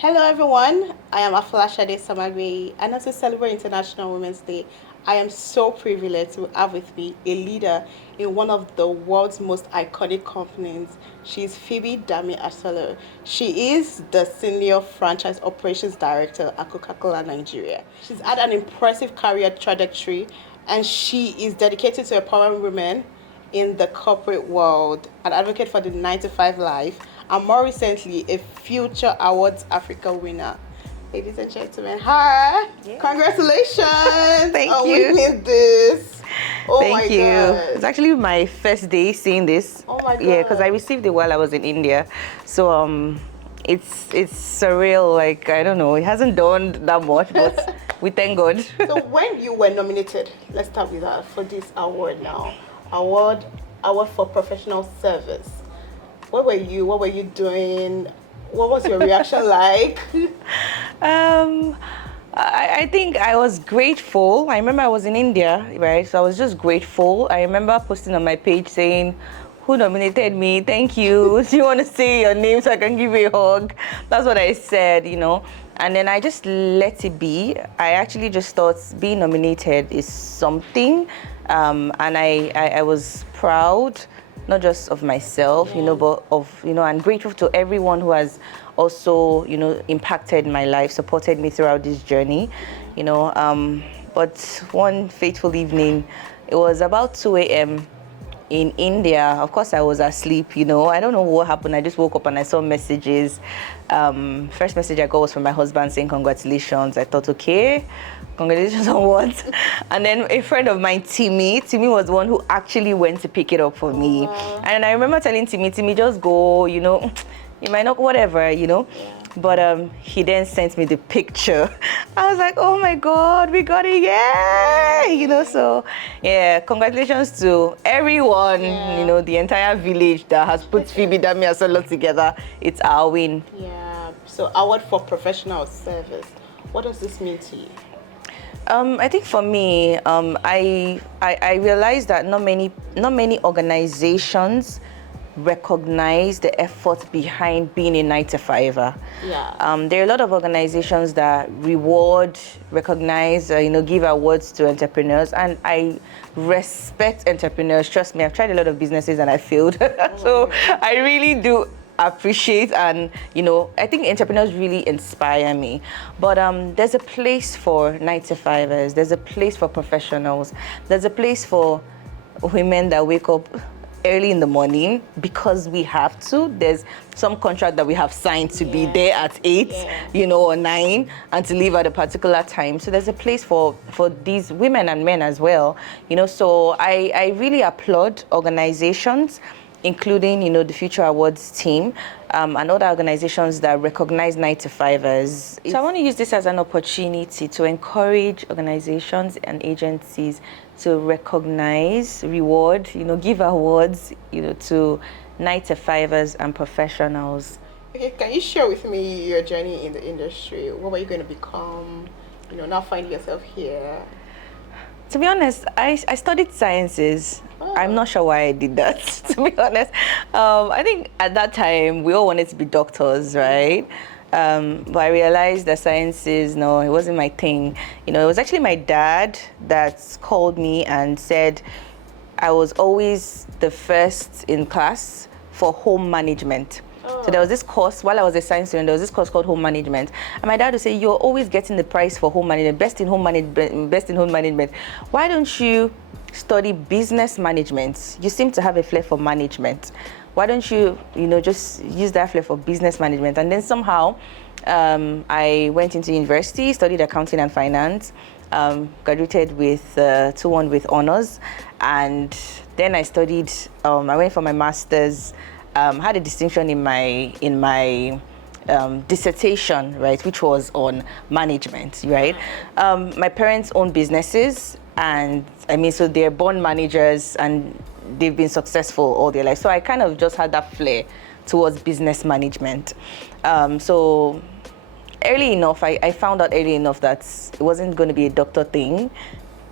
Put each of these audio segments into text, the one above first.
Hello everyone, I am Afolashade Samagwe, and as we celebrate International Women's Day, I am so privileged to have with me a leader in one of the world's most iconic companies. She is Phoebe Dami-Asolo. She is the Senior Franchise Operations Director at Coca-Cola Nigeria. She's had an impressive career trajectory, and she is dedicated to empowering women in the corporate world, an advocate for the 9 to 5 life, and more recently, a Future Awards Africa winner. Ladies and gentlemen, hi! Yeah. Congratulations Thank on you. winning this. Oh Thank my you. God. It's actually my first day seeing this. Oh my God. Yeah, because I received it while I was in India. So it's surreal. Like, I don't know, it hasn't done that much, but we thank God. So when you were nominated, let's start with that, for this award now. Award for professional service. Where were you? What were you doing? What was your reaction like? I think I was grateful. I remember I was in India, right? So I was just grateful. I remember posting on my page saying, who nominated me? Thank you. Do you want to say your name so I can give you a hug? That's what I said, And then I just let it be. I actually just thought being nominated is something. And I was proud, not just of myself, but of, and grateful to everyone who has also, impacted my life, supported me throughout this journey, But one fateful evening, it was about 2 a.m. in India. Of course, I was asleep, I don't know what happened. I just woke up and I saw messages. First message I got was from my husband saying, congratulations. I thought, okay, congratulations on what? And then a friend of mine, Timmy was the one who actually went to pick it up for me. And I remember telling Timmy, just go, you might not, whatever, Yeah. But he then sent me the picture. I was like, oh my God, we got it, yeah! So yeah, congratulations to everyone, the entire village that has put Phoebe Dami-Asolo together. It's our win. Yeah, so award for professional service. What does this mean to you? I think for me, I realized that not many organizations recognize the effort behind being a 9-to-5er. Yeah. There are a lot of organizations that reward, recognize, give awards to entrepreneurs, and I respect entrepreneurs. Trust me, I've tried a lot of businesses and I failed. So I really do appreciate, and I think entrepreneurs really inspire me. But there's a place for 9-to-5ers. There's a place for professionals. There's a place for women that wake up early in the morning because we have to. There's some contract that we have signed to be there at 8, or 9, and to leave at a particular time. So there's a place for these women and men as well. So I really applaud organizations, including, the Future Awards team, and other organizations that recognize 9-to-5ers. So I want to use this as an opportunity to encourage organizations and agencies to recognize, reward, give awards, to 9-to-5ers and professionals. Okay, can you share with me your journey in the industry? What were you going to become? Now finding yourself here. To be honest, I studied sciences. Oh. I'm not sure why I did that, to be honest. I think at that time, we all wanted to be doctors, right? But I realized that sciences, no, it wasn't my thing. It was actually my dad that called me and said I was always the first in class for home management. So there was this course, while I was a science student, there was this course called home management. And my dad would say, you're always getting the prize for home management, best in home management. Why don't you study business management? You seem to have a flair for management. Why don't you, just use that flair for business management? And then somehow I went into university, studied accounting and finance, graduated with 2-1 with honors. And then I studied, I went for my master's. Had a distinction in my dissertation, right, which was on management, right? My parents own businesses, and so they're born managers, and they've been successful all their life. So I kind of just had that flair towards business management. So early enough, I found out early enough that it wasn't going to be a doctor thing.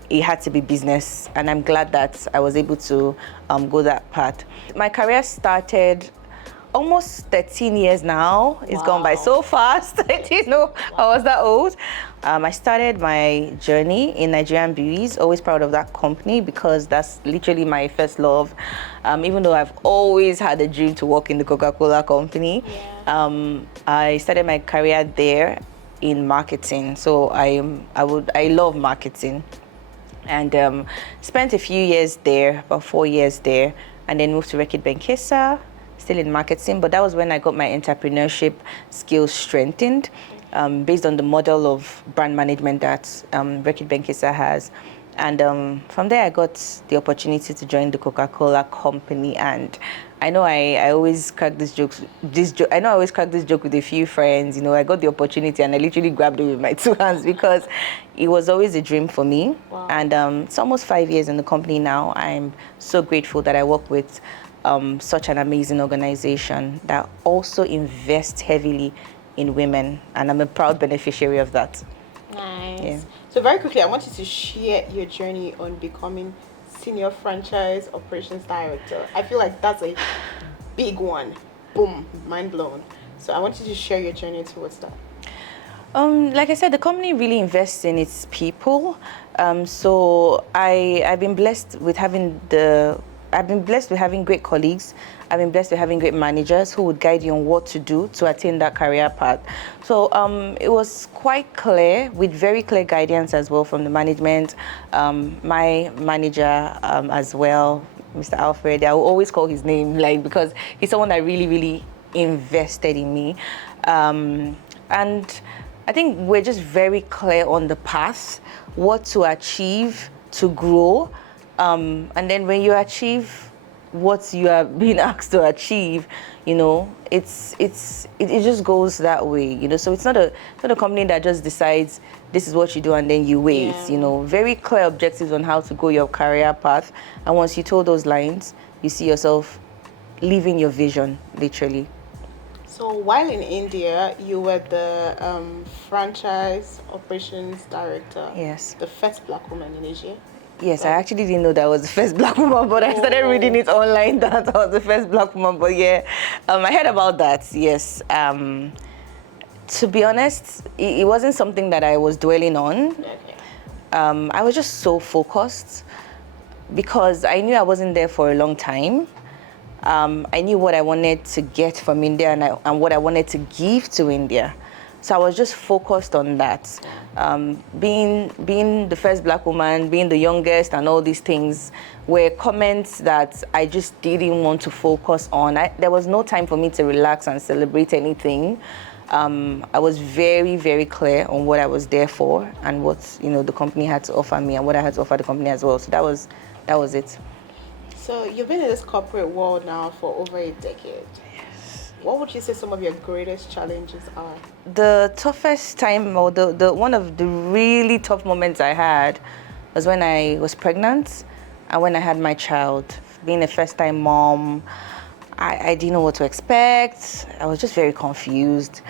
It had to be business, and I'm glad that I was able to go that path. My career started almost 13 years now. It's gone by Wow. so fast. I didn't know I was that old. I started my journey in Nigerian Breweries. Always proud of that company because that's literally my first love. Even though I've always had a dream to work in the Coca-Cola Company, I started my career there in marketing. So I love marketing, and spent a few years there, about 4 years there, and then moved to Reckitt Benckiser, still in marketing. But that was when I got my entrepreneurship skills strengthened, based on the model of brand management that Reckitt Benckiser has. And from there, I got the opportunity to join the Coca-Cola Company. And I know I always crack this joke. I know I always crack this joke with a few friends. You know, I got the opportunity and I literally grabbed it with my two hands because it was always a dream for me. Wow. And it's almost 5 years in the company now. I'm so grateful that I work with such an amazing organization that also invests heavily in women, and I'm a proud beneficiary of that. Nice. Yeah. So very quickly, I want you to share your journey on becoming senior franchise operations director. I feel like that's a big one. Boom, mind blown. So I want you to share your journey towards that. Like I said, the company really invests in its people. So I've been blessed with having great colleagues. I've been blessed with having great managers who would guide you on what to do to attain that career path. So it was quite clear, with very clear guidance as well from the management. My manager as well, Mr. Alfred, I will always call his name, like, because he's someone that really, really invested in me. And I think we're just very clear on the path, what to achieve, to grow. And then when you achieve what you are being asked to achieve, you know, it just goes that way, you know. So it's not a company that just decides this is what you do and then you wait. Yeah. You know, very clear objectives on how to go your career path. And once you told those lines, you see yourself living your vision, literally. So while in India, you were the franchise operations director. Yes. The first black woman in Asia. Yes, I actually didn't know that I was the first black woman, but I started reading it online that I was the first black woman. But yeah, I heard about that, yes. To be honest, it wasn't something that I was dwelling on. Okay. I was just so focused because I knew I wasn't there for a long time. I knew what I wanted to get from India and what I wanted to give to India. So I was just focused on that. Being the first black woman, being the youngest, and all these things were comments that I just didn't want to focus on. There was no time for me to relax and celebrate anything. I was very, very clear on what I was there for and what, you know, the company had to offer me and what I had to offer the company as well. So that was it. So you've been in this corporate world now for over a decade. Yes. What would you say some of your greatest challenges are? The toughest time, or the one of the really tough moments I had, was when I was pregnant and when I had my child. Being a first-time mom, I didn't know what to expect. I was just very confused.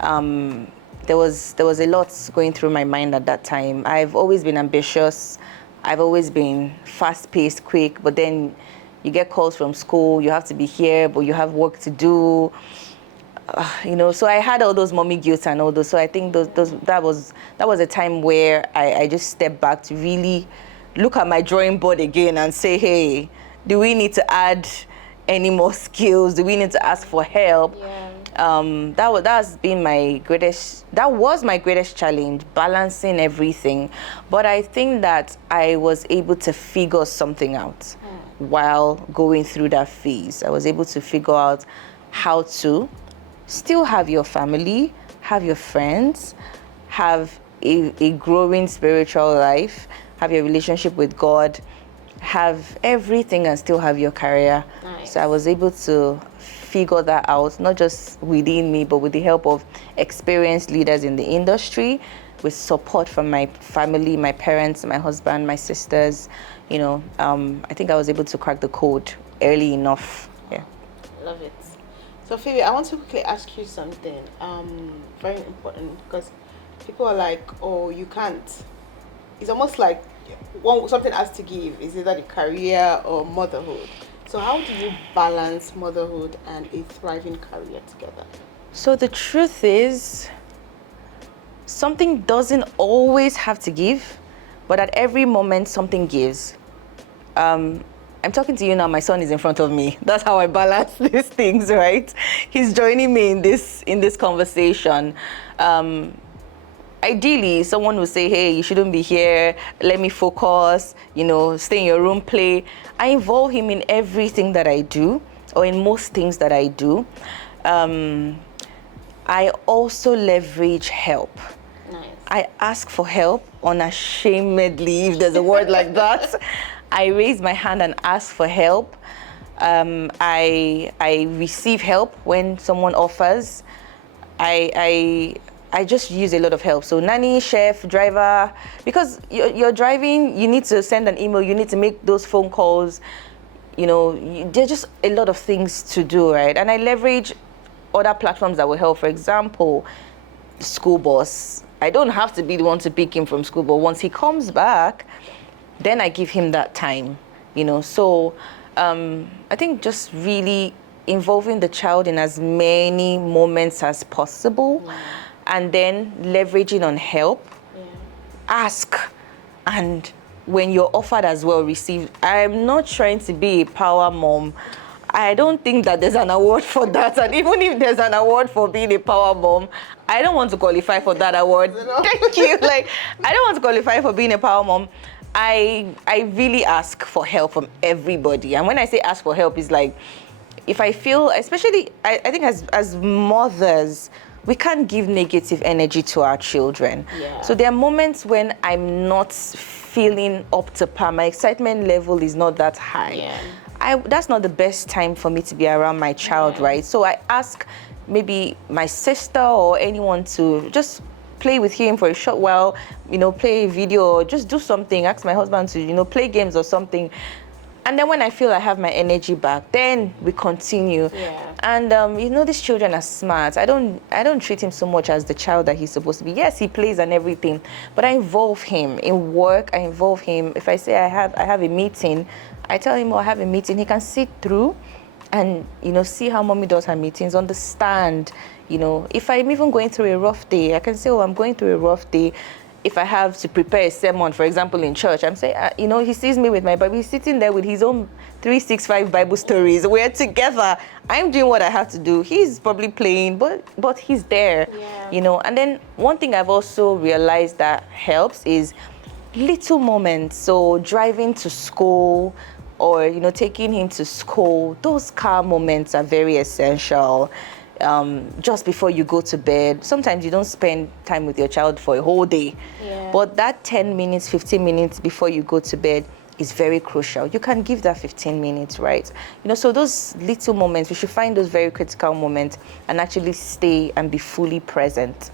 There was a lot going through my mind at that time. I've always been ambitious. I've always been fast-paced, quick, but then you get calls from school, you have to be here, but you have work to do. You know, so I had all those mommy guilt and all those. So I think that was a time where I just stepped back to really look at my drawing board again and say, hey, do we need to add any more skills? Do we need to ask for help? Yeah. That was my greatest challenge, balancing everything. But I think that I was able to figure something out while going through that phase. I was able to figure out how to still have your family, have your friends, have a growing spiritual life, have your relationship with God, have everything and still have your career. Nice. So I was able to figure that out, not just within me, but with the help of experienced leaders in the industry, with support from my family, my parents, my husband, my sisters. You know, I think I was able to crack the code early enough. Yeah. Love it. So Phoebe, I want to quickly ask you something very important, because people are like, oh, you can't. It's almost like something has to give. Is either the career or motherhood. So how do you balance motherhood and a thriving career together? So the truth is, something doesn't always have to give, but at every moment something gives. I'm talking to you now, my son is in front of me. That's how I balance these things, right? He's joining me in this conversation. Ideally, someone will say, hey, you shouldn't be here, let me focus, stay in your room, play. I involve him in everything that I do, or in most things that I do. I also leverage help. Nice. I ask for help unashamedly, if there's a word like that. I raise my hand and ask for help. I receive help when someone offers. I just use a lot of help. So nanny, chef, driver, because you're driving, you need to send an email, you need to make those phone calls. There's just a lot of things to do, right? And I leverage other platforms that will help. For example, school bus. I don't have to be the one to pick him from school, but once he comes back, then I give him that time, So I think just really involving the child in as many moments as possible, and then leveraging on help, ask, and when you're offered as well, receive. I'm not trying to be a power mom. I don't think that there's an award for that. And even if there's an award for being a power mom, I don't want to qualify for that award. Thank you. I don't want to qualify for being a power mom. I really ask for help from everybody. And when I say ask for help, it's like, if I feel, especially, I think as mothers, we can't give negative energy to our children. Yeah. So there are moments when I'm not feeling up to par. My excitement level is not that high. Yeah. That's not the best time for me to be around my child, right? So I ask maybe my sister or anyone to just play with him for a short while, play a video, or just do something. Ask my husband to, play games or something. And then when I feel I have my energy back, then we continue. Yeah. And these children are smart. I don't treat him so much as the child that he's supposed to be. Yes, he plays and everything, but I involve him in work. I involve him. If I say I have a meeting, I tell him, I have a meeting. He can sit through and, see how mommy does her meetings, understand. If I'm even going through a rough day, I can say, I'm going through a rough day. If I have to prepare a sermon, for example, in church, I'm saying, he sees me with my Bible. He's sitting there with his own 365 Bible stories. We're together. I'm doing what I have to do. He's probably playing, but he's there, And then one thing I've also realized that helps is little moments. So driving to school or, taking him to school, those car moments are very essential. Just before you go to bed. Sometimes you don't spend time with your child for a whole day. Yeah. But that 10 minutes, 15 minutes before you go to bed is very crucial. You can give that 15 minutes, right? So those little moments, we should find those very critical moments and actually stay and be fully present.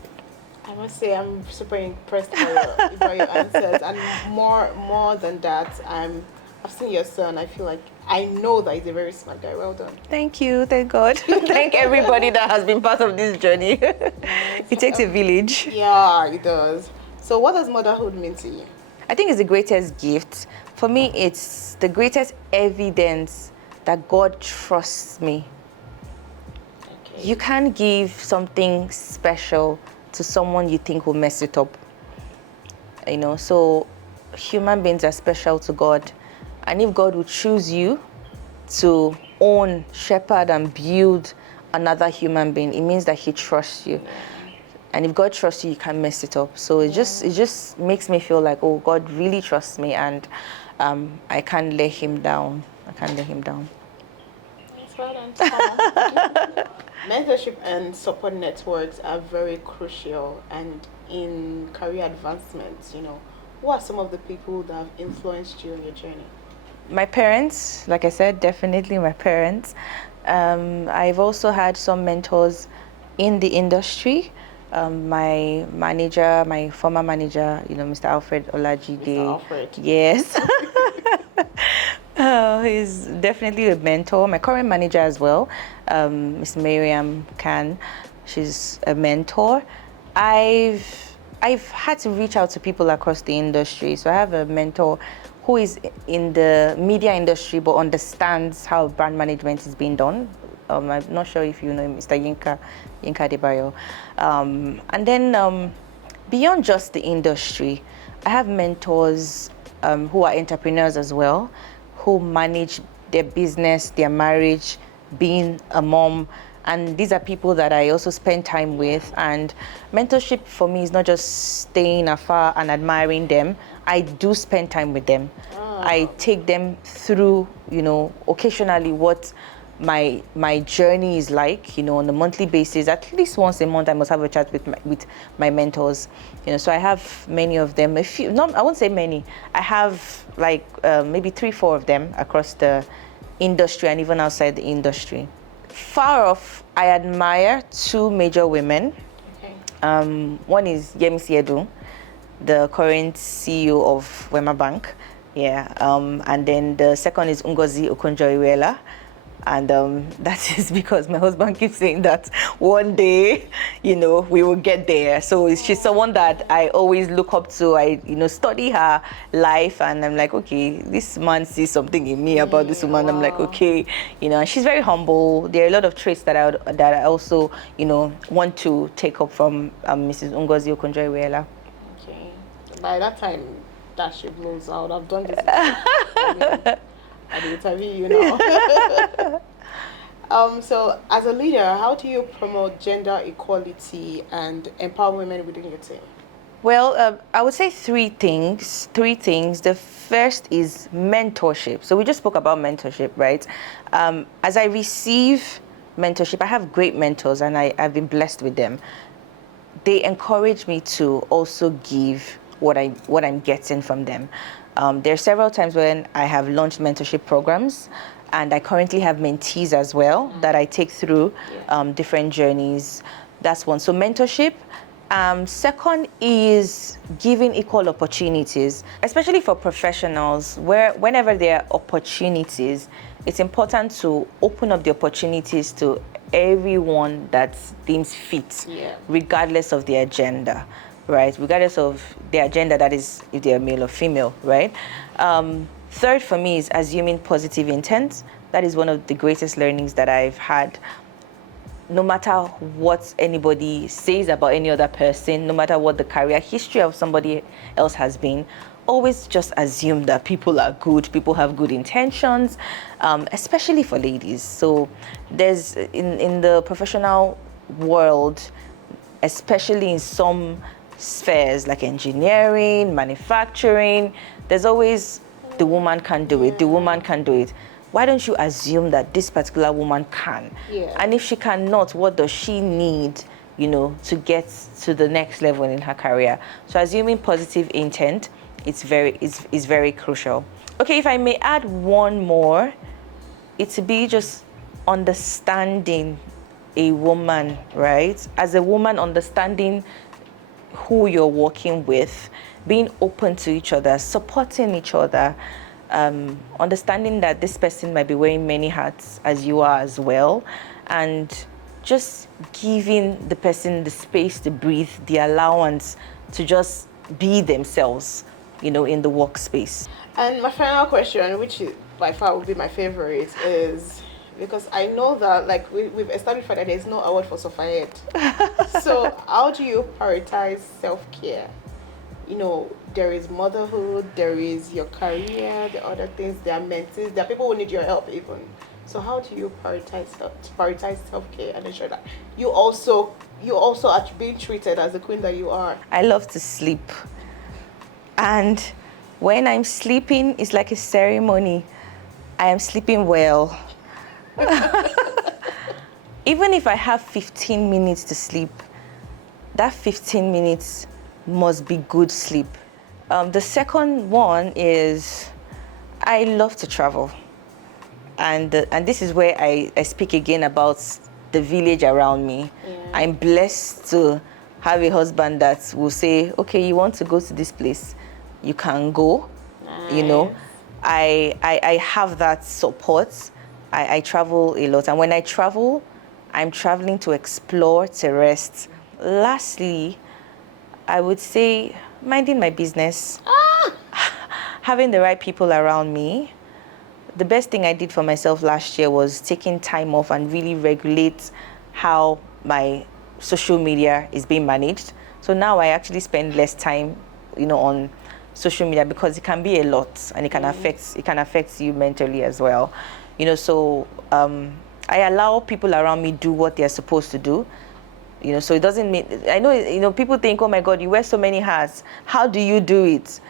I must say I'm super impressed by your answers. And more than that, I've seen your son. I feel like I know that he's a very smart guy. Well done. Thank you. Thank God. Thank everybody that has been part of this journey. It takes a village. Yeah, it does. So what does motherhood mean to you? I think it's the greatest gift. For me, it's the greatest evidence that God trusts me. Okay. You can't give something special to someone you think will mess it up. So human beings are special to God. And if God would choose you to own, shepherd, and build another human being, it means that he trusts you. And if God trusts you, you can't mess it up. So it just makes me feel like, oh, God really trusts me, and I can't let him down. That's well done. Mentorship and support networks are very crucial, and in career advancement, who are some of the people that have influenced you in your journey? My parents, like I said, definitely my parents. I've also had some mentors in the industry. My manager, my former manager, Mr. Alfred Olajide. Mr. Alfred. Yes. He's definitely a mentor. My current manager as well, Miss Miriam Khan. She's a mentor. I've had to reach out to people across the industry. So I have a mentor who is in the media industry but understands how brand management is being done. I'm not sure if you know Mr. Yinka Debayo. And then beyond just the industry, I have mentors who are entrepreneurs as well, who manage their business, their marriage, being a mom. And these are people that I also spend time with. And mentorship for me is not just staying afar and admiring them. I do spend time with them. I take them through, occasionally what my journey is like, on a monthly basis. At least once a month, I must have a chat with my mentors. So I have many of them. A few, not I won't say many. I have like maybe 3-4 of them across the industry and even outside the industry. Far off, I admire 2 major women. Okay. One is Yemisi Edu, the current CEO of Wema Bank. Yeah. And then the second is Ngozi Okonjo-Iweala. And that is because my husband keeps saying that one day, we will get there. So she's someone that I always look up to. I, study her life, and I'm like, okay, this man sees something in me about this woman. Wow. I'm like, okay, and she's very humble. There are a lot of traits that I also, want to take up from Mrs. Ngozi Okonjo-Iweala. Okay. By that time that she blows out, I've done this. I will interview you now. So as a leader, how do you promote gender equality and empower women within your team? Well, I would say 3 things. 3 things. The first is mentorship. So we just spoke about mentorship, right? As I receive mentorship, I have great mentors, and I've been blessed with them. They encourage me to also give what I'm getting from them. There are several times when I have launched mentorship programs, and I currently have mentees as well that I take through different journeys. That's one. So mentorship. Second is giving equal opportunities, especially for professionals, where whenever there are opportunities, it's important to open up the opportunities to everyone that deems fit, regardless of their gender, right? Regardless of their gender, that is, if they're male or female, right? Third for me is assuming positive intent. That is one of the greatest learnings that I've had. No matter what anybody says about any other person, no matter what the career history of somebody else has been, always just assume that people are good, people have good intentions, especially for ladies. So there's, in the professional world, especially in some spheres like engineering, manufacturing, there's always the woman can do it, the woman can do it. Why don't you assume that this particular woman can? And if she cannot, what does she need, to get to the next level in her career? So assuming positive intent is very crucial. Okay, if I may add one more, it's be just understanding a woman, right? As a woman, understanding who you're working with, being open to each other, supporting each other, understanding that this person might be wearing many hats as you are as well, and just giving the person the space to breathe, the allowance to just be themselves, in the workspace. And my final question, which is by far would be my favorite, is because I know that we've established that there's no award for Sophiette. So how do you prioritize self-care? There is motherhood, there is your career, the other things, there are mentees, there are people who need your help even. So how do you prioritize self-care and ensure that you also are being treated as the queen that you are? I love to sleep. And when I'm sleeping, it's like a ceremony. I am sleeping well. Even if I have 15 minutes to sleep, that 15 minutes must be good sleep. The second one is I love to travel. And this is where I speak again about the village around me. I'm blessed to have a husband that will say, okay, you want to go to this place, you can go. Nice. I have that support. I travel a lot. And when I travel, I'm traveling to explore, to rest. Lastly, I would say minding my business. having the right people around me. The best thing I did for myself last year was taking time off and really regulate how my social media is being managed. So now I actually spend less time, on social media, because it can be a lot and it can affect you mentally as well. So I allow people around me do what they're supposed to do. So it doesn't mean, I know, people think, oh my God, you wear so many hats. How do you do it?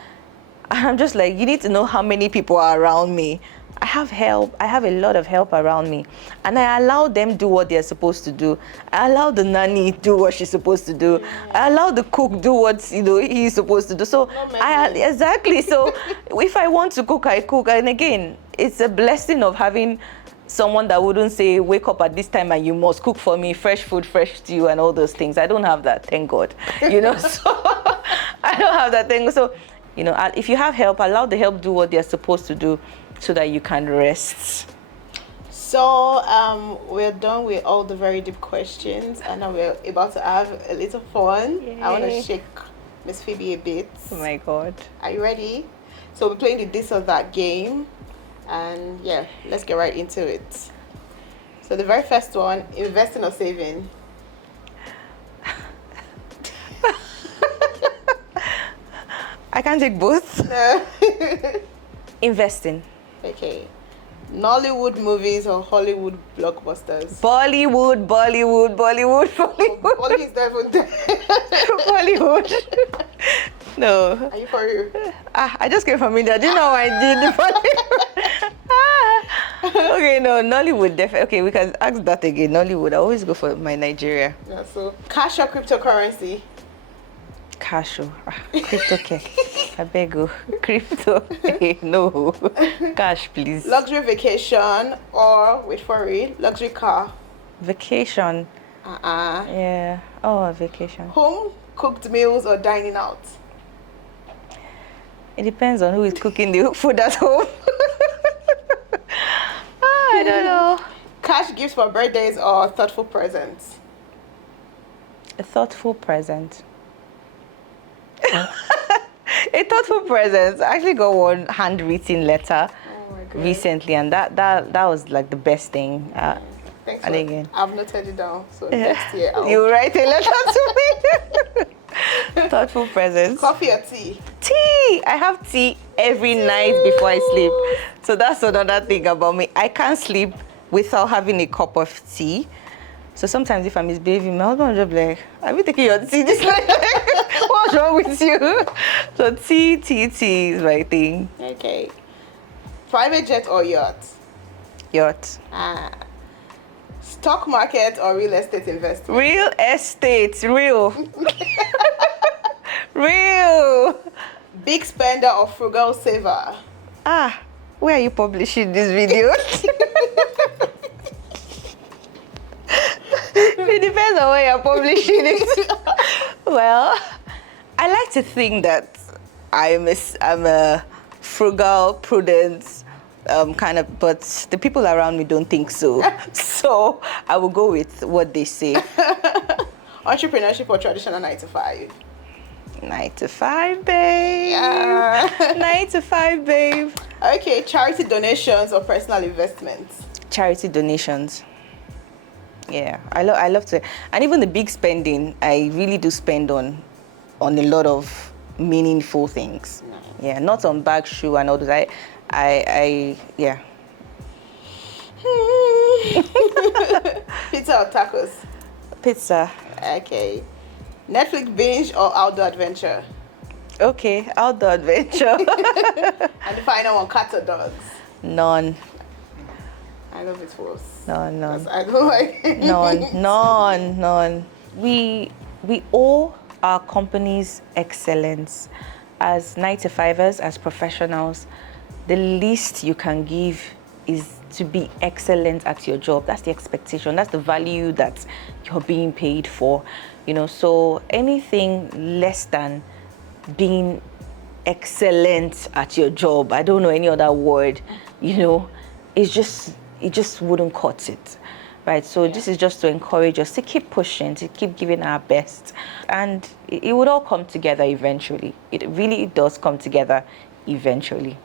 And I'm just like, you need to know how many people are around me. I have help. I have a lot of help around me. And I allow them do what they're supposed to do. I allow the nanny do what she's supposed to do. I allow the cook do what, he's supposed to do. So exactly. So if I want to cook, I cook. And again, it's a blessing of having someone that wouldn't say, wake up at this time and you must cook for me, fresh food, fresh stew, and all those things. I don't have that, thank God. So I don't have that thing. So, if you have help, allow the help do what they're supposed to do so that you can rest. So we're done with all the very deep questions, and now we're about to have a little fun. Yay. I want to shake Miss Phoebe a bit. Oh my God. Are you ready? So we're playing the this or that game, and yeah, let's get right into it. So the very first one, investing or saving? I can't take both. No. Investing. Okay. Nollywood movies or Hollywood blockbusters? Bollywood. Bolly is never there. Bollywood. No. Are you for real? I just came from India. Do you know how I did Bollywood? Okay, no, Nollywood definitely. Okay, we can ask that again. Nollywood. I always go for my Nigeria. Yeah, so cash or cryptocurrency? Cash. Crypto cake. I beg you. Crypto. No. Cash, please. Luxury vacation or, wait for it, luxury car? Vacation. Yeah. Oh, vacation. Home cooked meals or dining out? It depends on who is cooking the food at home. I don't know. Cash gifts for birthdays or thoughtful presents? A thoughtful present. A thoughtful present. I actually got one handwritten letter recently, and that was like the best thing. Thanks. And again, I've noted it down. So next year, you write a letter to me. Thoughtful presents. Coffee or tea? Tea. I have tea every night before I sleep. So that's another thing about me. I can't sleep without having a cup of tea. So sometimes if I'm misbehaving, my husband will just be like, have you taken your tea this night? What's wrong with you? So tea is my thing. Okay. Private jet or yacht? Yacht. Stock market or real estate investment? Real estate. Real. Real. Big spender or frugal saver? Where are you publishing this video? It depends on where you're publishing it. Well, I like to think that I'm a frugal, prudent kind of, but the people around me don't think so. So I will go with what they say. Entrepreneurship or traditional 9 to 5? 9 to 5, babe. Yeah. 9 to 5, babe. Okay, charity donations or personal investments? Charity donations. Yeah, I love to, and even the big spending, I really do spend on a lot of meaningful things. Nice. Yeah, not on bag, shoe, and all those. Yeah. Pizza or tacos? Pizza. Okay. Netflix binge or outdoor adventure? Okay, outdoor adventure. And the final one, cats or dogs? None. I love it for us. None. I don't like it. None. We owe our companies excellence. As 9-to-5ers, as professionals, the least you can give is to be excellent at your job. That's the expectation. That's the value that you're being paid for. So anything less than being excellent at your job, I don't know any other word, it just wouldn't cut it, right? So This is just to encourage us to keep pushing, to keep giving our best, and it would all come together eventually. It really does come together eventually.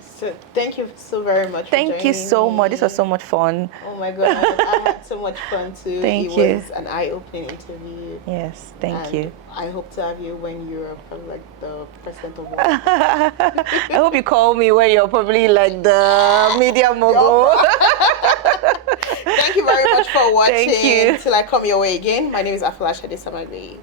So thank you so very much for Thank you joining so much. This was me. so much fun. Oh my God, I had so much fun too. It Thank you. was an eye-opening interview. Yes, thank And you. I hope to have you when you're probably like the president of one. I hope you call me when you're probably like the media mogul. Thank you very much for watching. Thank you. Till I come your way again. My name is Afolash Adesamagbe.